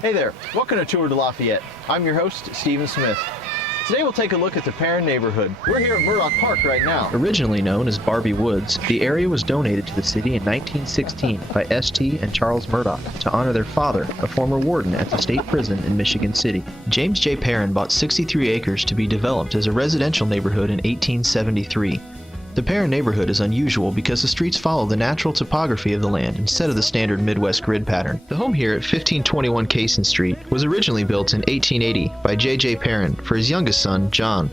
Hey there, welcome to Tour de Lafayette. I'm your host, Stephen Smith. Today we'll take a look at the Perrin Neighborhood. We're here at Murdoch Park right now. Originally known as Barbie Woods, the area was donated to the city in 1916 by St. and Charles Murdoch to honor their father, a former warden at the state prison in Michigan City. James J. Perrin bought 63 acres to be developed as a residential neighborhood in 1873. The Perrin neighborhood is unusual because the streets follow the natural topography of the land instead of the standard Midwest grid pattern. The home here at 1521 Cason Street was originally built in 1880 by J.J. Perrin for his youngest son, John.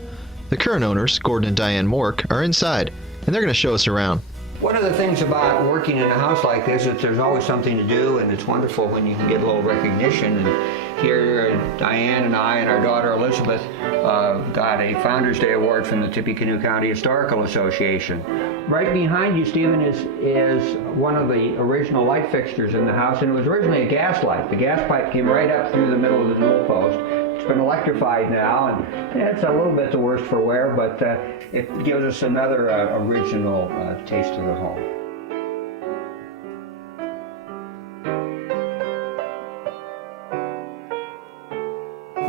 The current owners, Gordon and Diane Mork, are inside, and they're going to show us around. One of the things about working in a house like this is that there's always something to do, and it's wonderful when you can get a little recognition. And here, Diane and I and our daughter Elizabeth got a Founders Day Award from the Tippecanoe County Historical Association. Right behind you, Stephen, is one of the original light fixtures in the house, and it was originally a gas light. The gas pipe came right up through the middle of the newel post. It's been electrified now, and it's a little bit the worse for wear, but it gives us another original taste of the home.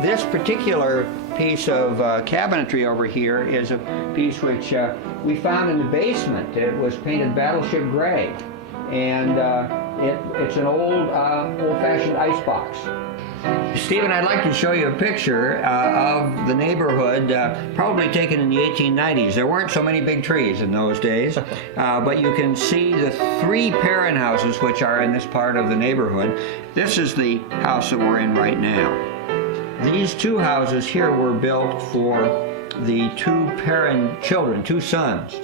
This particular piece of cabinetry over here is a piece which we found in the basement. It was painted battleship gray, and it's an old-fashioned icebox. Stephen, I'd like to show you a picture of the neighborhood, probably taken in the 1890s. There weren't so many big trees in those days, but you can see the three Perrin houses which are in this part of the neighborhood. This is the house that we're in right now. These two houses here were built for the two Perrin children, two sons.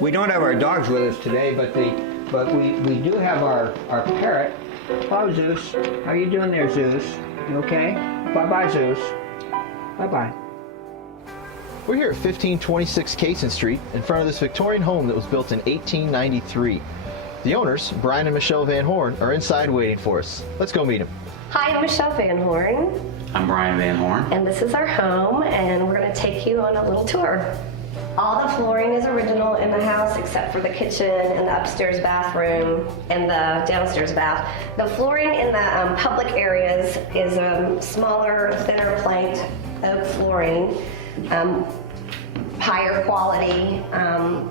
We don't have our dogs with us today, but we do have our parrot. Hello, Zeus. How you doing there, Zeus? You okay? Bye-bye, Zeus. Bye-bye. We're here at 1526 Cason Street in front of this Victorian home that was built in 1893. The owners, Brian and Michelle Van Horn, are inside waiting for us. Let's go meet them. Hi, I'm Michelle Van Horn. I'm Brian Van Horn. And this is our home, and we're going to take you on a little tour. All the flooring is original in the house except for the kitchen and the upstairs bathroom and the downstairs bath. The flooring in the public areas is smaller, thinner planked oak flooring, higher quality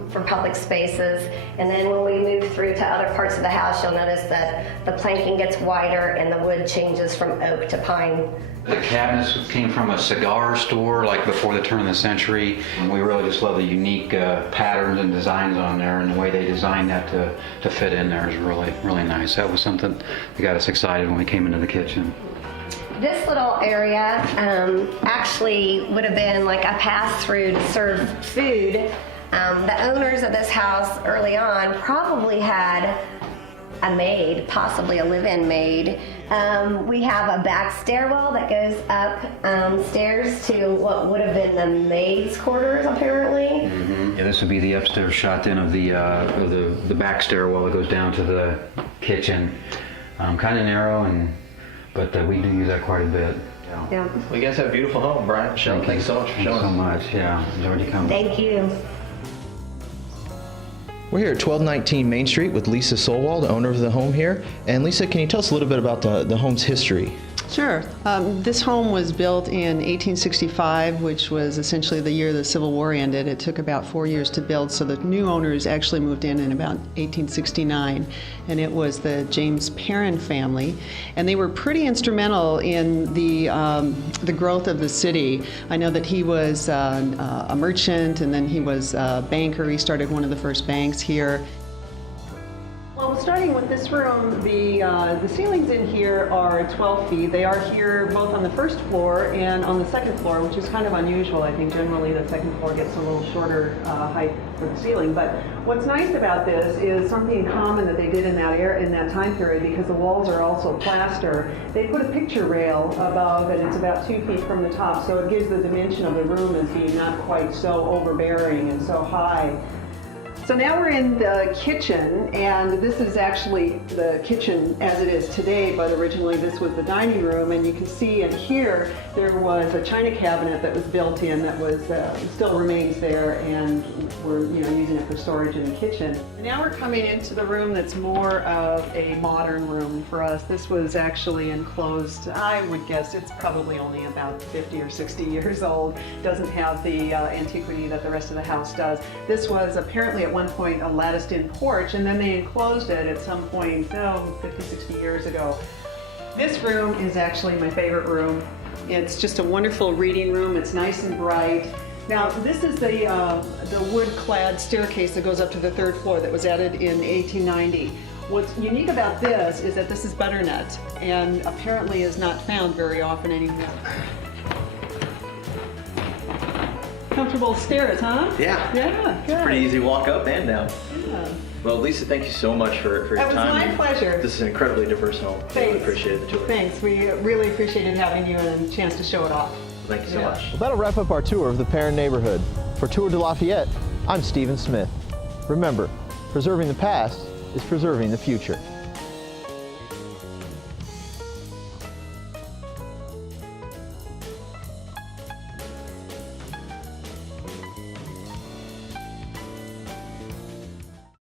for public spaces. And then when we move through to other parts of the house, you'll notice that the planking gets wider and the wood changes from oak to pine. The cabinets came from a cigar store like before the turn of the century. We really just love the unique patterns and designs on there, and the way they designed that to fit in there is really, really nice. That was something that got us excited when we came into the kitchen. This little area actually would have been like a pass-through to serve food. The owners of this house early on probably had a maid, possibly a live-in maid. We have a back stairwell that goes up stairs to what would have been the maid's quarters, apparently. Mm-hmm. Yeah, this would be the upstairs shot then of the back stairwell that goes down to the kitchen. Kind of narrow, but we do use that quite a bit. Yeah. Well, you guys have a beautiful home, Brian. Michelle, thanks so much for showing us. Thanks so much. Yeah, enjoyed you coming. Thank you. We're here at 1219 Main Street with Lisa Solwall, the owner of the home here. And Lisa, can you tell us a little bit about the home's history? Sure. This home was built in 1865, which was essentially the year the Civil War ended. It took about 4 years to build, so the new owners actually moved in about 1869, and it was the James Perrin family, and they were pretty instrumental in the growth of the city. I know that he was a merchant, and then he was a banker. He started one of the first banks here. Well, starting with this room, the ceilings in here are 12 feet. They are here both on the first floor and on the second floor, which is kind of unusual. I think generally the second floor gets a little shorter height for the ceiling. But what's nice about this is something common that they did in that time period, because the walls are also plaster. They put a picture rail above, and it's about 2 feet from the top, so it gives the dimension of the room as being not quite so overbearing and so high. So now we're in the kitchen, and this is actually the kitchen as it is today, but originally this was the dining room, and you can see in here there was a china cabinet that was built in that was still remains there, and we're using it for storage in the kitchen. And now we're coming into the room that's more of a modern room for us. This was actually enclosed, I would guess it's probably only about 50 or 60 years old. Doesn't have the antiquity that the rest of the house does. This was apparently at one point a latticed-in porch, and then they enclosed it at some point, 50, 60 years ago. This room is actually my favorite room. It's just a wonderful reading room. It's nice and bright. Now, this is the wood-clad staircase that goes up to the third floor that was added in 1890. What's unique about this is that this is butternut, and apparently is not found very often anymore. Comfortable stairs, huh? Yeah. Yeah, good. Pretty easy walk up and down. Yeah. Well, Lisa, thank you so much for your time. That was my pleasure. This is an incredibly diverse home. Thanks. Really appreciated the tour. Thanks. We really appreciated having you and a chance to show it off. Thank you so Yeah. much. Well, that'll wrap up our tour of the Perrin Neighborhood. For Tour de Lafayette, I'm Stephen Smith. Remember, preserving the past is preserving the future.